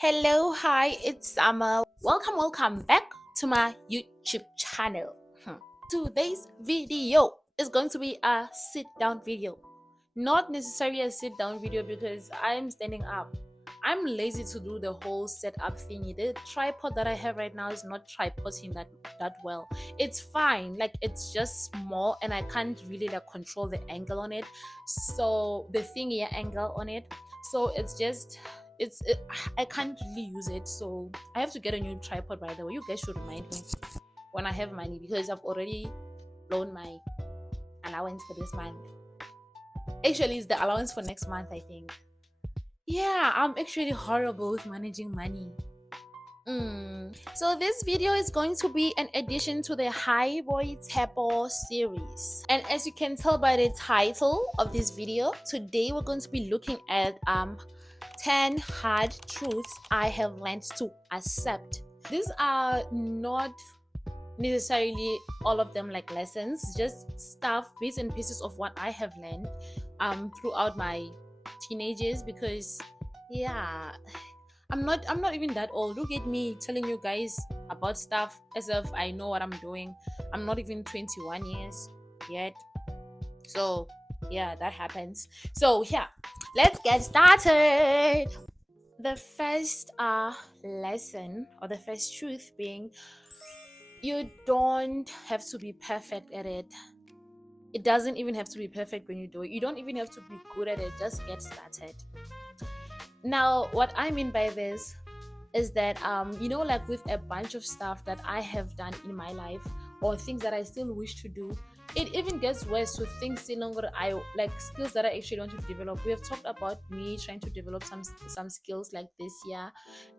Hello, hi, it's Summer. Welcome back to my YouTube channel. Today's video is going to be a sit down video. Not necessarily a sit down video because I'm standing up. I'm lazy to do the whole setup thingy. The tripod that I have right now is not tripoding that well. It's fine, like it's just small and I can't really like control the angle on it. So the thingy angle on it. So I can't really use it. So I have to get a new tripod, by the way. You guys should remind me when I have money because I've already blown my allowance for this month. Actually, it's the allowance for next month, I think. Yeah, I'm actually horrible with managing money. So this video is going to be an addition to the Hi Boitshepo series. And as you can tell by the title of this video, today we're going to be looking at 10 hard truths I have learned to accept. These are not necessarily all of them like lessons, just stuff, bits and pieces of what I have learned throughout my teenagers, because yeah, I'm not even that old. Look at me telling you guys about stuff as if I know what I'm doing. I'm not even 21 years yet. So yeah, that happens. So yeah, let's get started. The first lesson, or the first truth being, you don't have to be perfect at it. It doesn't even have to be perfect when you do it. You don't even have to be good at it. Just get started. Now, what I mean by this is that like with a bunch of stuff that I have done in my life, or things that I still wish to do, it even gets worse with things I like, skills that I actually want to develop. We have talked about me trying to develop some skills like this year,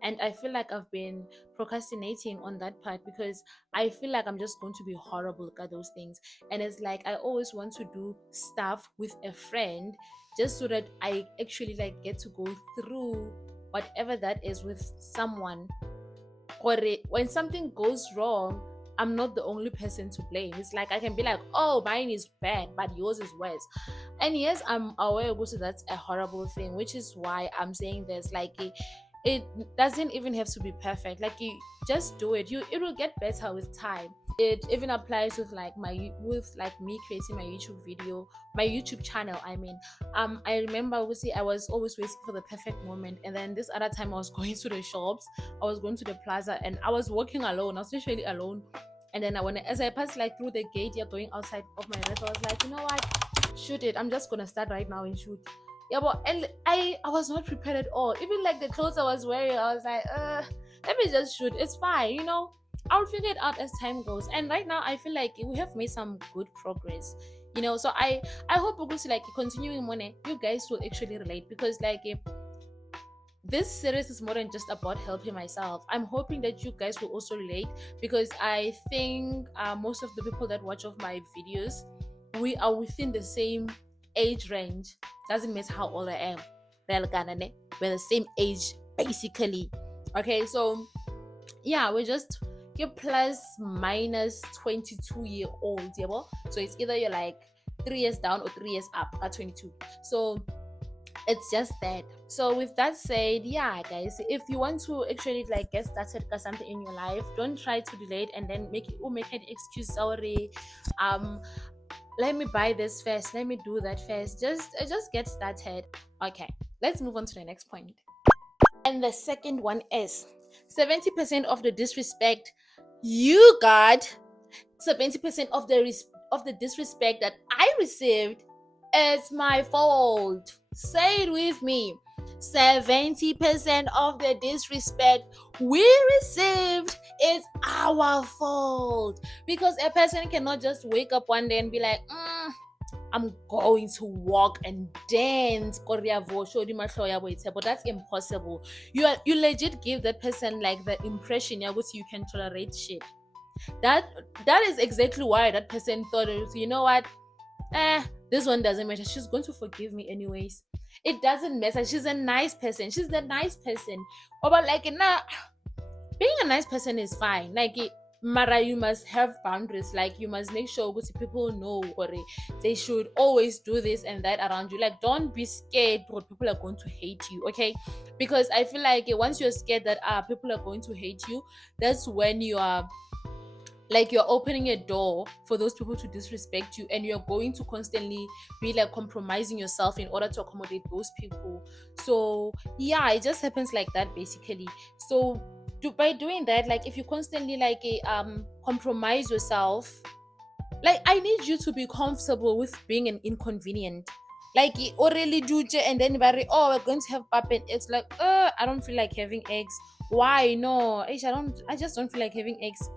and I feel like I've been procrastinating on that part because I feel like I'm just going to be horrible at those things. And it's like I always want to do stuff with a friend just so that I actually like get to go through whatever that is with someone. Or when something goes wrong, I'm not the only person to blame. It's like I can be like, oh, mine is bad, but yours is worse. And yes, I'm aware also that's a horrible thing, which is why I'm saying this. Like it doesn't even have to be perfect. Like you just do it. It will get better with time. It even applies with like me creating my YouTube channel. I mean, I remember obviously I was always waiting for the perfect moment, and then this other time I was going to the shops, I was going to the plaza, and I was walking alone. I was literally alone, and then as I passed like through the gate, you're going outside of my rest, I was like, you know what, shoot it. I'm just gonna start right now and shoot. Yeah, but and I was not prepared at all. Even like the clothes I was wearing, I was like, let me just shoot. It's fine, I'll figure it out as time goes. And right now I feel like we have made some good progress. So I hope because like continuing money, you guys will actually relate, because like this series is more than just about helping myself. I'm hoping that you guys will also relate, because I think most of the people that watch of my videos, we are within the same age range. Doesn't matter how old I am. We're the same age basically. Okay, so yeah, we're just you're plus minus 22-year-olds, yeah. So it's either you're like 3 years down or 3 years up at 22. So it's just that. So with that said, yeah guys, if you want to actually like get started with something in your life, don't try to delay it and then make an excuse. Sorry, let me buy this first, let me do that first. Just get started. Okay, let's move on to the next point. And the second one is 70% of the disrespect you got, 70% of the disrespect that I received is my fault. Say it with me. 70% of the disrespect we received is our fault. Because a person cannot just wake up one day and be like, I'm going to walk and dance. But that's impossible. You legit give that person like the impression you can tolerate shit. That is exactly why that person thought, you know what, this one doesn't matter, she's going to forgive me anyways. It doesn't matter, she's a nice person, she's a nice person. But like, nah, being a nice person is fine. Like Mara, you must have boundaries. Like, you must make sure that people know, or they should always do this and that around you. Like, don't be scared what people are going to hate you, okay? Because I feel like once you're scared that people are going to hate you, that's when you are like, you're opening a door for those people to disrespect you, and you're going to constantly be like compromising yourself in order to accommodate those people. So yeah, it just happens like that basically. So by doing that, like, if you constantly like compromise yourself, like, I need you to be comfortable with being an inconvenient. Like, already do, and then very, oh, we're going to have pap and eggs. Like, I don't feel like having eggs. Why? No, I just don't feel like having eggs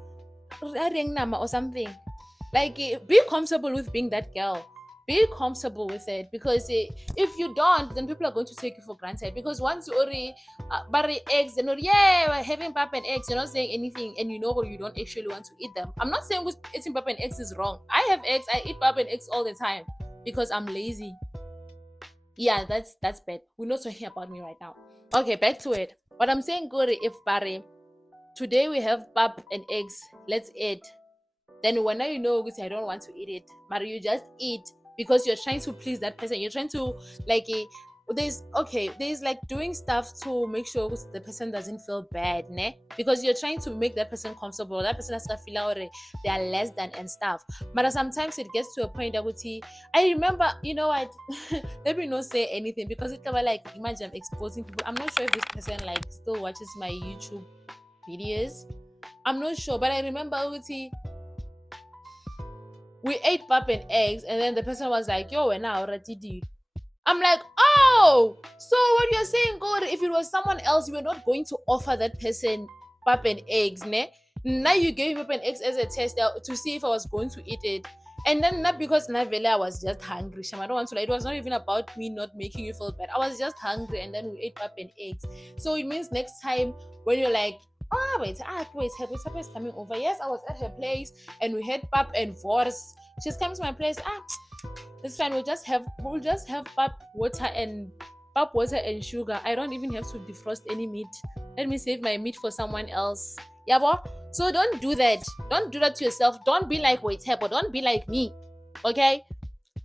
or something. Like, be comfortable with being that girl. Be comfortable with it, because if you don't, then people are going to take you for granted. Because once you already bury eggs, and yeah, we're having pap and eggs, you're not saying anything, and you know, but you don't actually want to eat them. I'm not saying eating pap and eggs is wrong. I have eggs. I eat pap and eggs all the time because I'm lazy. Yeah, that's bad. We're not talking about me right now. Okay, back to it. What I'm saying, Gori, if Barry, today we have pap and eggs, let's eat. Then when you know, I don't want to eat it, but you just eat because you're trying to please that person. You're trying to like there's like doing stuff to make sure the person doesn't feel bad, ne? Because you're trying to make that person comfortable. That person has to feel like they are less than and stuff. But sometimes it gets to a point that I remember, you know what? Let me not say anything, because it's like, imagine I'm exposing people. I'm not sure if this person like still watches my YouTube videos. I'm not sure, but I remember we ate pap and eggs, and then the person was like, yo, we're now already. I'm like, oh, so what you're saying, God, if it was someone else, you were not going to offer that person pap and eggs, ne? Now you gave me pap and eggs as a test to see if I was going to eat it. And then not because Navela, I was just hungry. I don't want to lie. It was not even about me not making you feel bad. I was just hungry, and then we ate pap and eggs. So it means next time when you're like, oh, wait, Boitshepo is coming over. Yes, I was at her place and we had pap and vors. She's coming to my place. It's fine. We'll just have pap water and sugar. I don't even have to defrost any meat. Let me save my meat for someone else. Yeah, boy. So don't do that. Don't do that to yourself. Don't be like Boitshepo. Don't be like me. Okay?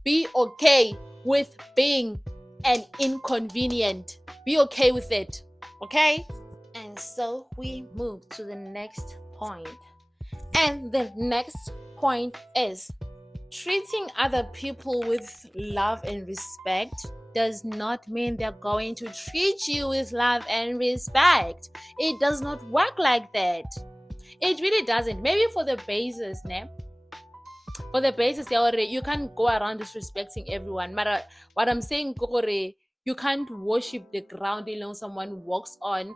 Be okay with being an inconvenient. Be okay with it. Okay? And so we move to the next point. And the next point is treating other people with love and respect does not mean they're going to treat you with love and respect. It does not work like that. It really doesn't. Maybe for the basis, ne? For the basis, you can't go around disrespecting everyone. But what I'm saying, you can't worship the ground alone someone walks on,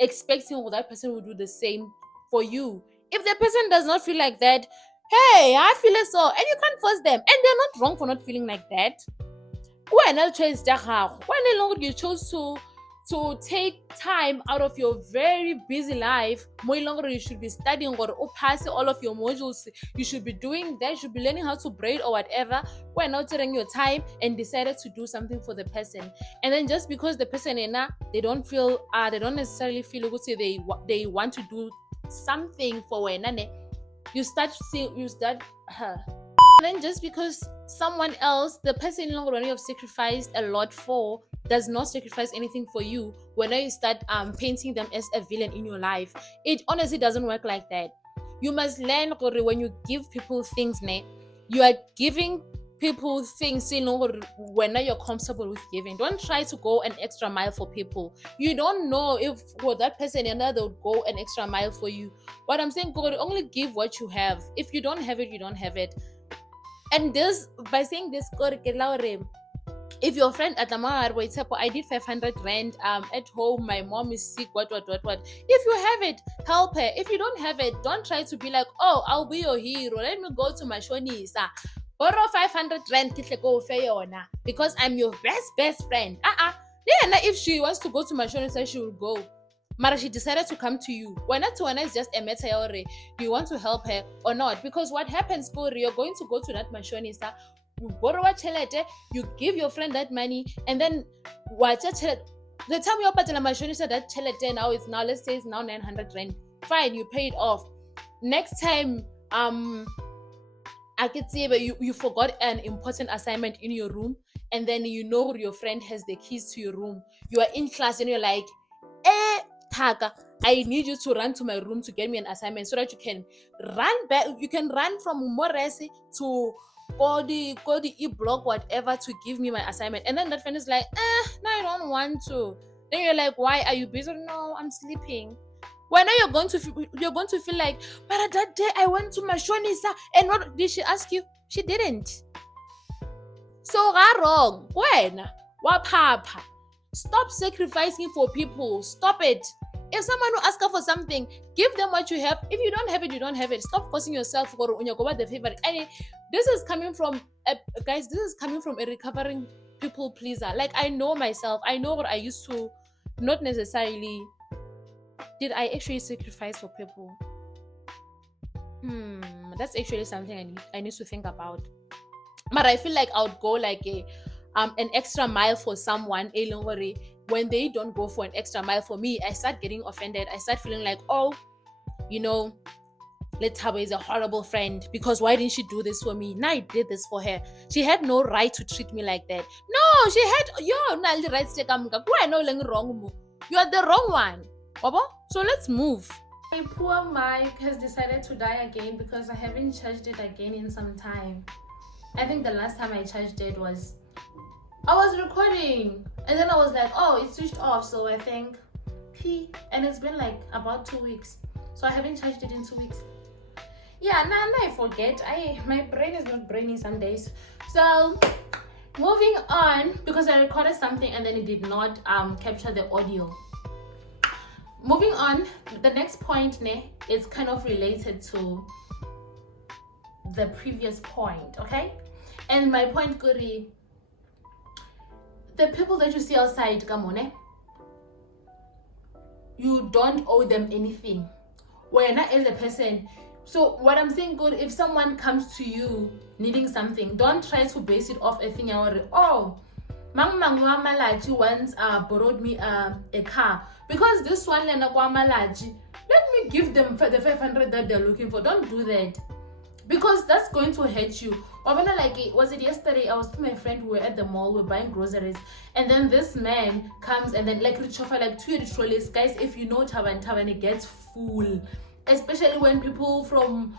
expecting that person will do the same for you. If the person does not feel like that, hey, I feel it so, and you can't force them, and they're not wrong for not feeling like that. When you chose to take time out of your very busy life, more longer you should be studying or pass all of your modules, you should be doing that, you should be learning how to braid or whatever. We're not taking your time and decided to do something for the person, and then just because the person they don't necessarily feel they want to do something for when you start and then just because someone else, the person in long run you have sacrificed a lot for, does not sacrifice anything for you, when you start painting them as a villain in your life, it honestly doesn't work like that. You must learn when you give people things, you are giving people things, when you're comfortable with giving. Don't try to go an extra mile for people. You don't know if that person they'll go an extra mile for you. What I'm saying, only give what you have. If you don't have it, you don't have it. And this, by saying this, if your friend at Boitshepo, I did 500 rand at home, my mom is sick, what. If you have it, help her. If you don't have it, don't try to be like, oh, I'll be your hero, let me go to my shonisa, borrow 500 rand because I'm your best friend. Then if she wants to go to my shonisa, she will go. Mara, she decided to come to you. Why not to is just a matter of you want to help her or not? Because what happens, you're going to go to that mashonista, you borrow a chelete, you give your friend that money, and then watch a chelete. The time you're paying mashonista that chelete now, let's say it's now 900 rand. Fine, you pay it off. next time I could say but you forgot an important assignment in your room, and then you know your friend has the keys to your room. You are in class and you're like, Taka, I need you to run to my room to get me an assignment so that you can run back. You can run from Moresi to Kodi E block, whatever, to give me my assignment. And then that friend is like, no, I don't want to. Then you're like, why are you busy? No, I'm sleeping. Why now you're going to feel like, but that day I went to my Shonisa and what did she ask you? She didn't. So wrong. When? What papa? Stop sacrificing for people. Stop it. If someone will ask her for something, give them what you have. If you don't have it, you don't have it. Stop forcing yourself for the favorite. And this is coming from guys. This is coming from a recovering people pleaser. Like, I know myself. I know what I used to. Not necessarily did I actually sacrifice for people. That's actually something I need to think about. But I feel like I would go like an extra mile for someone, when they don't go for an extra mile for me. I start getting offended. I start feeling like, Letaba is a horrible friend because why didn't she do this for me? Now I did this for her. She had no right to treat me like that. No, she had the right to take wrong. You are the wrong one. Baba? So let's move. My poor mic has decided to die again because I haven't charged it again in some time. I think the last time I charged it was I was recording and then I was like, it switched off, so I think and it's been like about 2 weeks, so I haven't charged it in 2 weeks. Now I forget. My brain is not braining some days. So moving on, because I recorded something and then it did not capture the audio. Moving on, the next point is kind of related to the previous point, okay? And my point could be the people that you see outside, come on, you don't owe them anything. We're not as a person. So what I'm saying, good, if someone comes to you needing something, don't try to base it off a thing. Mang Malaji once borrowed me a car because this one Malaji, let me give them the 500 that they're looking for. Don't do that, because that's going to hurt you. Or when was it yesterday? I was with my friend. We were at the mall. We were buying groceries, and then this man comes and then reach over 2 trolleys. Guys, if you know Taban, it gets full, especially when people from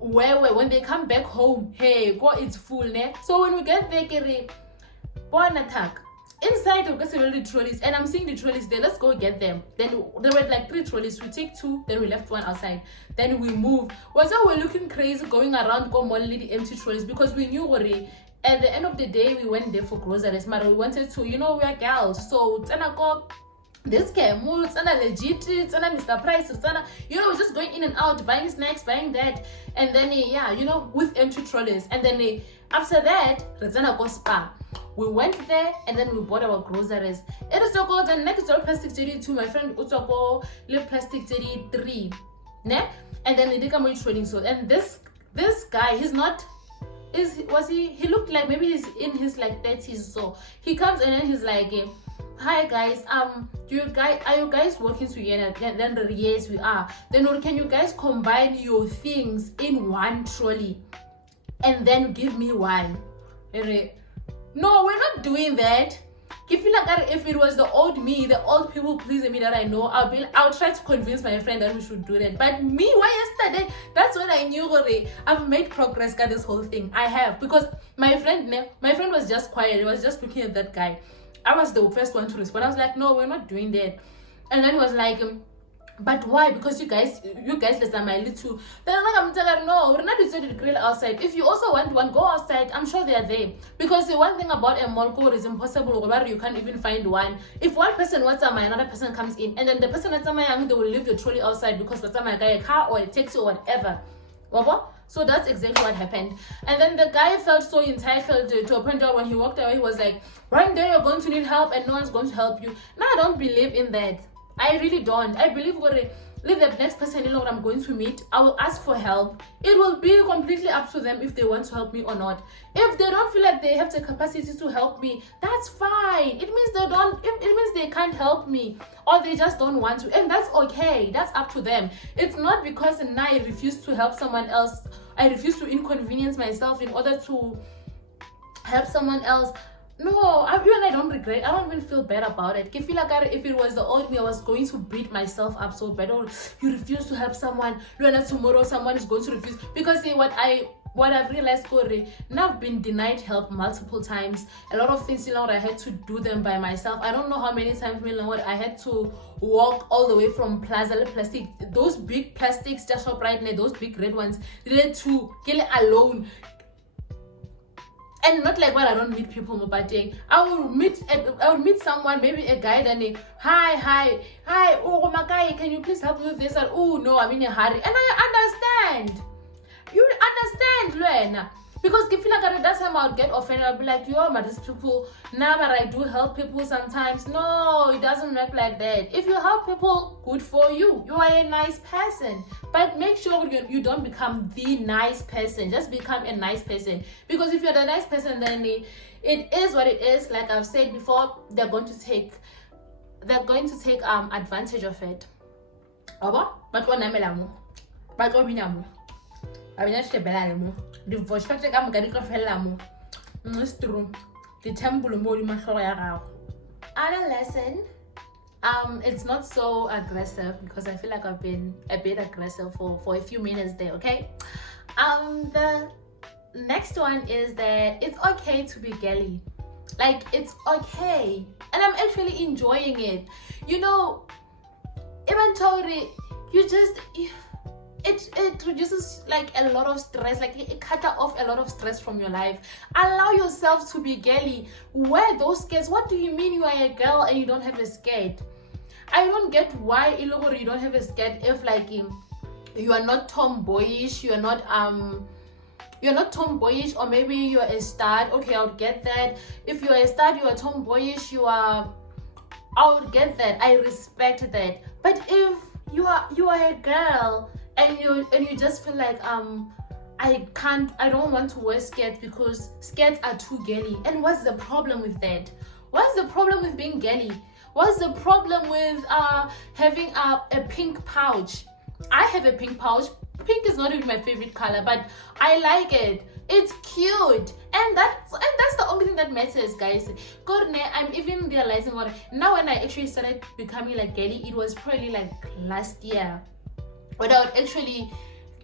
when they come back home. Hey, go, it's full, ne? So when we get there, one attack inside of the trolleys, and I'm seeing the trolleys there. Let's go get them. Then there were 3 trolleys. We take 2, then we left 1 outside. Then we move. We're looking crazy going around only the empty trolleys because we knew at the end of the day we went there for groceries. But we wanted to, we are girls, so this came it's legit, it's Mr. Price, it's just going in and out, buying snacks, buying that, and then with empty trolleys. And then after that, it's go spa. We went there and then we bought our groceries. It is so good. And next to plastic 32, my friend Utoko live plastic 33. Ne? And then they come trading. So and this guy, he looked like maybe he's in his 30s. So he comes and then he's like, hi guys, are you guys working together? Then yes, we are. Then can you guys combine your things in one trolley and then give me one? No, we're not doing that. If it was the old me, the old people pleasing me that I know, I'll try to convince my friend that we should do that. But me, why yesterday? That's when I knew I've made progress, got this whole thing. I have, because my friend was just quiet. He was just looking at that guy. I was the first one to respond. I was like, no, we're not doing that. And then he was like, but why? Because you guys listen to my little. Then I'm telling no, we're not decided to grill outside. If you also want one, go outside. I'm sure they are there. Because the one thing about a mall code is impossible. You can't even find one. If one person wants my another person comes in, and then the person wants my they will leave the trolley outside because what's my guy a car or a taxi or whatever. So that's exactly what happened. And then the guy felt so entitled to a point where when he walked away, he was like, one day you're going to need help and no one's going to help you. No, I don't believe in that. I really don't. I believe leave the next person alone I'm going to meet. I will ask for help. It will be completely up to them if they want to help me or not. If they don't feel like they have the capacity to help me, that's fine. It means they don't, it means they can't help me, or they just don't want to, and that's okay. That's up to them. It's not because I refuse to help someone else, I refuse to inconvenience myself in order to help someone else. No, I don't regret. I don't even feel bad about it. I feel like if it was the old me, I was going to beat myself up so bad. Oh, you refuse to help someone. Tomorrow someone is going to refuse. Because see, what I've realized, Corey, now I've been denied help multiple times. A lot of things, I had to do them by myself. I don't know how many times, I had to walk all the way from Plaza Plastic. Those big plastics, just shop right now, those big red ones, they had to get it alone. And not like, well, I don't meet people, but I will meet someone, maybe a guy, then hi, oh my guy, can you please help me with this? And oh no, I'm in a hurry. And I understand. You understand, Luena. Because if you like at that time I would get offended, I'll be like, yo, but these people, now but I do help people sometimes. No, it doesn't work like that. If you help people, good for you. You are a nice person. But make sure you don't become the nice person. Just become a nice person. Because if you're the nice person, then it is what it is. Like I've said before, they're going to take advantage of it. The voice factor ka moka di tlo fella mo. It's true. The temple mo di mahlo ya gago. Other lesson, it's not so aggressive because I feel like I've been a bit aggressive for a few minutes there, okay? The next one is that it's okay to be girly. Like, it's okay. And I'm actually enjoying it. Even Tori, it reduces like a lot of stress, like it cut off a lot of stress from your life. Allow yourself to be girly. Wear those skirts. What do you mean you are a girl and you don't have a skirt? I don't get why you don't have a skirt if like you are not tomboyish, you're not tomboyish, or maybe you're a stud. Okay, I would get that. If you're a stud, you are tomboyish, I would get that. I respect that. But if you are a girl and you just feel like I don't want to wear skirts because skirts are too girly. And what's the problem with that? What's the problem with being girly? What's the problem with having a pink pouch? I have a pink pouch. Pink is not even my favorite color, but I like it. It's cute, and that's the only thing that matters, guys. I'm even realizing what now when I actually started becoming like girly, it was probably like last year, when I would actually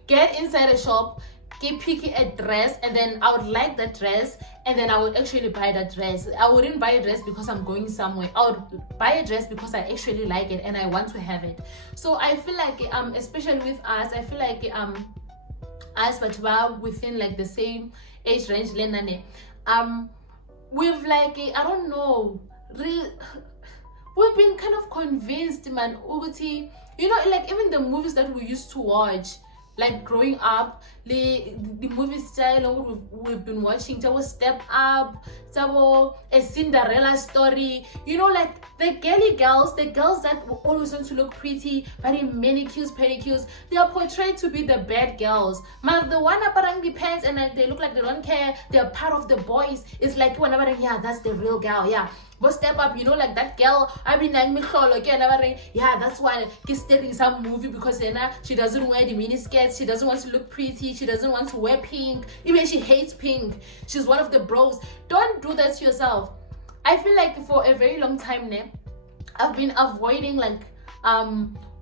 get inside a shop, get picky a dress, and then I would like that dress, and then I would actually buy that dress. I wouldn't buy a dress because I'm going somewhere. I would buy a dress because I actually like it and I want to have it. So I feel like especially with us, I feel like us but we're within like the same age range, we've like I don't know, we've been kind of convinced, man, like even the movies that we used to watch, like growing up, the movie style we've been watching, there was Step Up, there was a Cinderella Story, like the girly girls, the girls that always want to look pretty, but in manicures, pedicures, they are portrayed to be the bad girls. Man, the one up around the pants and they look like they don't care, they're part of the boys. It's like whenever, yeah, that's the real girl, yeah. But Step Up, like that girl, yeah, that's why she's staring some movie because she doesn't wear the mini skirts, she doesn't want to look pretty, she doesn't want to wear pink, even she hates pink, she's one of the bros. Don't do that to yourself. I feel like for a very long time now, I've been avoiding like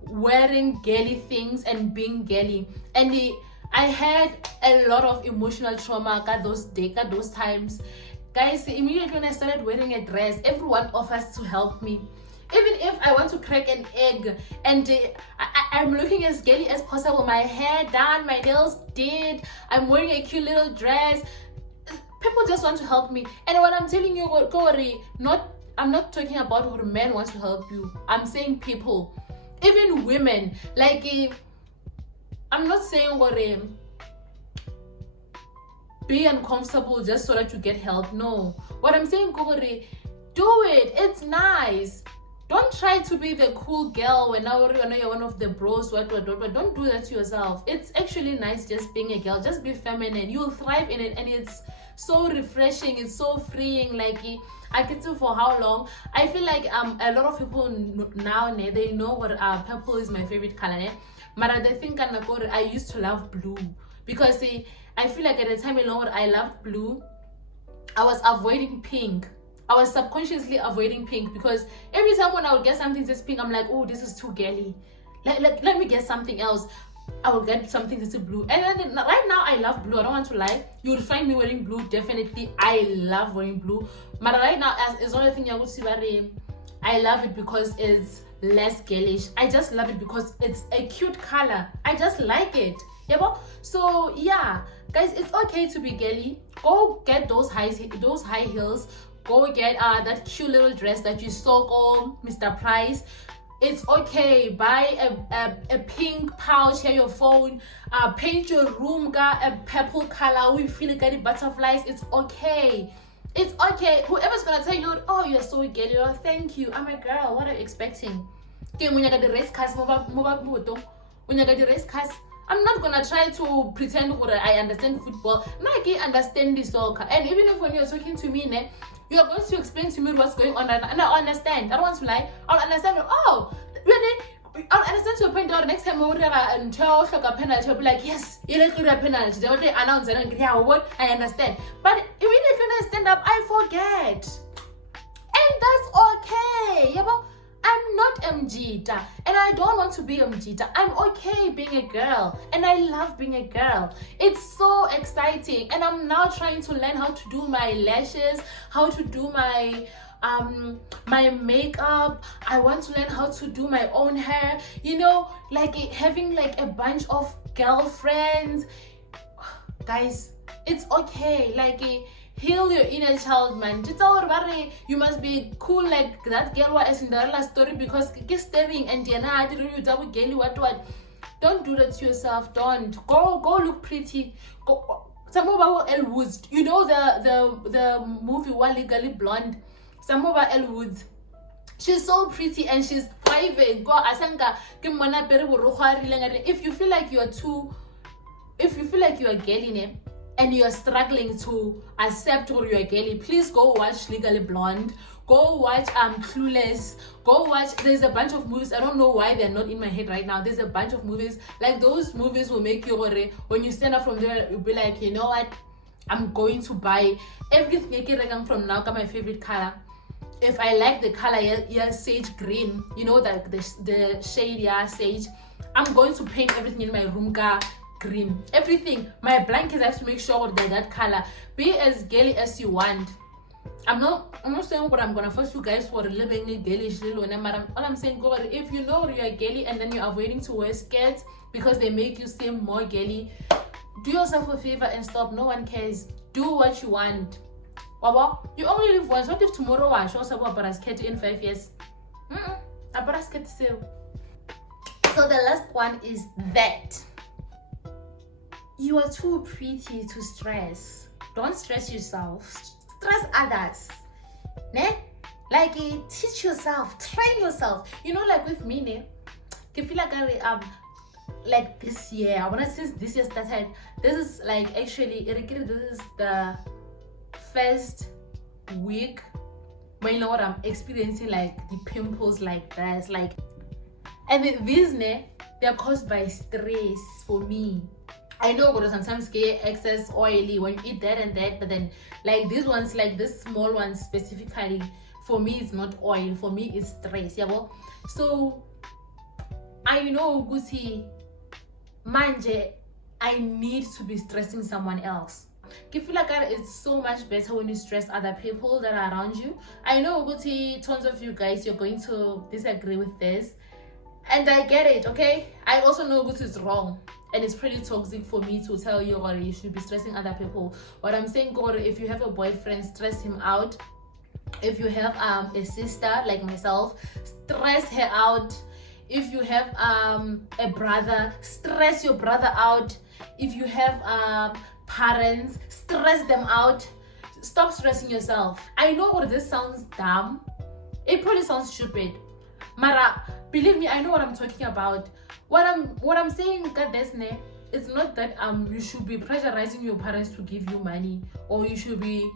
wearing girly things and being girly, and I had a lot of emotional trauma at those times. Guys, immediately when I started wearing a dress, everyone offers to help me. Even if I want to crack an egg and I'm looking as girly as possible, my hair done, my nails did, I'm wearing a cute little dress, people just want to help me. And when I'm telling you, Corey, I'm not talking about what a man wants to help you. I'm saying people, even women. Like, I'm not saying what be uncomfortable just so that you get help. No. What I'm saying, Corey, do it. It's nice. Don't try to be the cool girl when now you're one of the bros, what. Don't do that to yourself. It's actually nice just being a girl. Just be feminine. You'll thrive in it, and it's so refreshing. It's so freeing. Like, I get to for how long? I feel like a lot of people now they know what purple is my favorite color. But they think I used to love blue because I feel like at the time I loved blue. I was avoiding pink. I was subconsciously avoiding pink because every time when I would get something that's pink, I'm like, oh, this is too girly. Let me get something else. I will get something that's blue. And then right now I love blue. I don't want to lie. You will find me wearing blue, definitely. I love wearing blue. But right now, it's not a thing I would see. I love it because it's less girlish. I just love it because it's a cute color. I just like it. Yeah, so yeah, guys, it's okay to be girly. Go get those high heels. Go get that cute little dress that you saw on Mr. Price. It's okay. Buy a pink pouch here, your phone. Paint your room a purple color. We feel like the butterflies. It's okay. It's okay. Whoever's gonna tell you, oh, you're so girly, oh, thank you, I'm a girl, what are you expecting? Okay, when you get the race cars, when you get the race cars, I'm not gonna try to pretend that I understand football. Now I can understand the soccer. And even if when you're talking to me, you're going to explain to me what's going on, and I'll understand. I don't want to lie. I'll understand. Oh, really? I'll understand to a point that next time we'll tell a penalty, I'll be like, yes, you let a penalty. They will announce it and yeah, what? I understand. But even if I stand up, I forget. And that's okay. Yeah, but I'm not Mjita, and I don't want to be Mjita. I'm okay being a girl, and I love being a girl. It's so exciting, and I'm now trying to learn how to do my lashes, how to do my makeup. I want to learn how to do my own hair. Like having like a bunch of girlfriends. Guys, it's okay. Like heal your inner child, man. You must be cool like that girl was in Cinderella story because keep staring and what. Don't do that to yourself. Don't go look pretty. Go some about Elle Woods. You know the movie One Legally Blonde. Some about Elle Woods. She's so pretty and she's private. Go asanka if you feel like you're girly and you're struggling to accept who you're girly, please go watch Legally Blonde. Go watch Clueless. Go watch. There's a bunch of movies. I don't know why they're not in my head right now. There's a bunch of movies. Like those movies will make you when you stand up from there, you'll be like, you know what? I'm going to buy everything from now. Got my favorite color. If I like the color, yeah, sage green. You know that the shade, yeah, sage. I'm going to paint everything in my room green. Everything. My blankets, I have to make sure they're that color. Be as girly as you want. I'm not saying what I'm gonna force you guys for living a girlish little all I'm saying, go if you know you're girly and then you're avoiding to wear skirts because they make you seem more girly, do yourself a favor and stop. No one cares. Do what you want. You only live once. What if tomorrow I show up about a skirt in 5 years? About a skirt still. So the last one is that you are too pretty to stress. Don't stress yourself. Stress others. Like teach yourself, train yourself. Like with me, I feel like this year, since this year started, this is like actually this is the first week when you know what I'm experiencing, like the pimples like this, like, and these they're caused by stress for me. I know but sometimes get excess oily when you eat that and that, but then like these ones, like this small ones specifically, for me it's not oil, for me it's stress. So I know Gucci manje I need to be stressing someone else. I feel like it's so much better when you stress other people that are around you. I know Gucci, tons of you guys, you're going to disagree with this, and I get it, okay? I also know Gucci is wrong, and it's pretty toxic for me to tell you or you should be stressing other people. What I'm saying, if you have a boyfriend, stress him out. If you have a sister like myself, stress her out. If you have a brother, stress your brother out. If you have parents, stress them out. Stop stressing yourself. I know this sounds dumb. It probably sounds stupid, Mara, believe me, I know what I'm talking about. What I'm saying, Kadesne, it's not that you should be pressurizing your parents to give you money, or you should be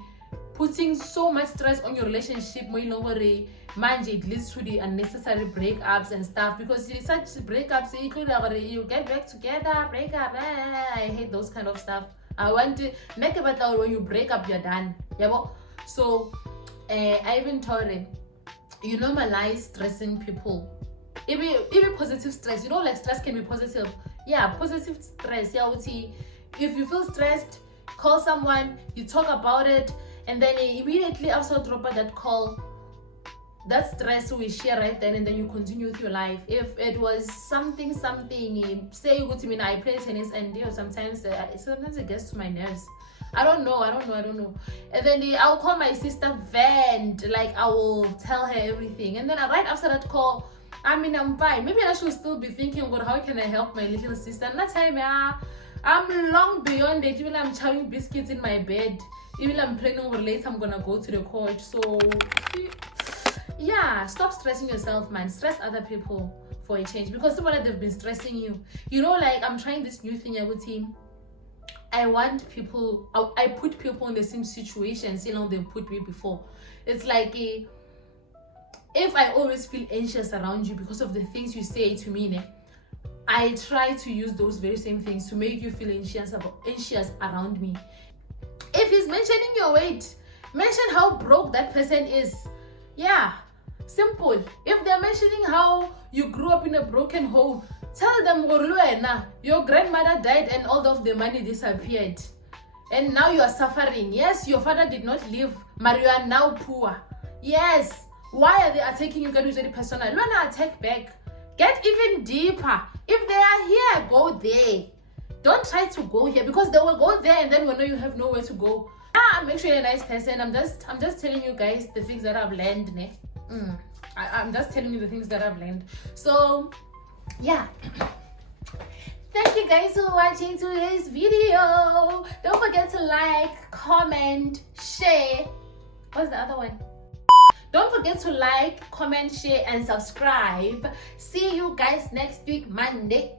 putting so much stress on your relationship. Manje, it leads to the unnecessary breakups and stuff, because such breakups you get back together, break up. I hate those kind of stuff. I want to make it better when you break up, you're done. Yeah, so I even told him, you normalize stressing people. Even positive stress, like stress can be positive. Yeah, positive stress. Yeah, if you feel stressed, call someone, you talk about it, and then immediately after drop that call, that stress we share right then, and then you continue with your life. If it was something, say you go to me, I play tennis, and sometimes it gets to my nerves. I don't know. And then I'll call my sister, vent, like I will tell her everything, and then right after that call, I'm fine. Maybe I should still be thinking about how can I help my little sister. And that time, I'm long beyond it. Even I'm chowing biscuits in my bed. Even I'm planning over later, I'm gonna go to the coach. So yeah, stop stressing yourself, man. Stress other people for a change, because somebody they've been stressing you. Like I'm trying this new thing with him. I want people, I put people in the same situations, they put me before. It's like if I always feel anxious around you because of the things you say to me, I try to use those very same things to make you feel anxious around me. If he's mentioning your weight, mention how broke that person is. Yeah, simple. If they're mentioning how you grew up in a broken home, tell them your grandmother died and all of the money disappeared, and now you are suffering. Yes, your father did not live, but you are now poor. Yes, why are they attacking you? Can you say personal? Learn to attack back. Get even deeper. If they are here, go there. Don't try to go here, because they will go there, and then when you have nowhere to go. Make sure you're a nice person. I'm just telling you guys the things that I've learned. I'm just telling you the things that I've learned. So yeah. Thank you guys for watching today's video. Don't forget to like, comment, share. What's the other one? Don't forget to like, comment, share, and subscribe. See you guys next week, Monday.